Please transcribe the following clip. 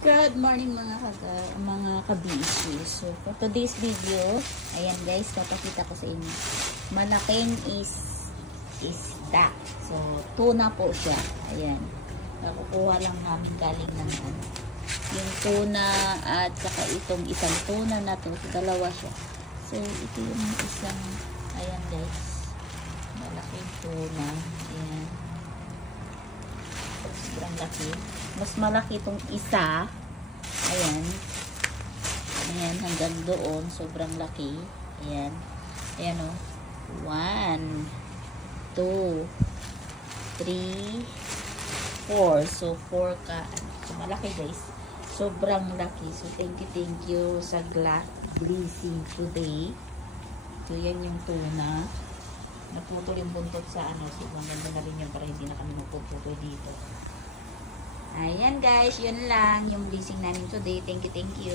Good morning mga kabisi. So for today's video, ayan guys, papakita ko sa inyo. Malaking isda. So tuna po siya. Ayan. Nakukuha lang namin galing ng yung tuna at saka itong isang tuna na to, dalawa siya. So ito yung isang, ayan guys. Malaking tuna. Ayan. Sobrang laki. Mas malaki itong isa. Ayan. Ayan, hanggang doon. Sobrang laki. Ayan. Ayan o. 1, 2, 3, 4. So, 4 ka. So, malaki guys. Sobrang laki. So, thank you sa glass blessing today. So, yan yung tuna. Naputol yung buntot sa So, maganda na rin yun para hindi na kami magpuputol dito. Ayan guys, yun lang yung blessing namin today. Thank you.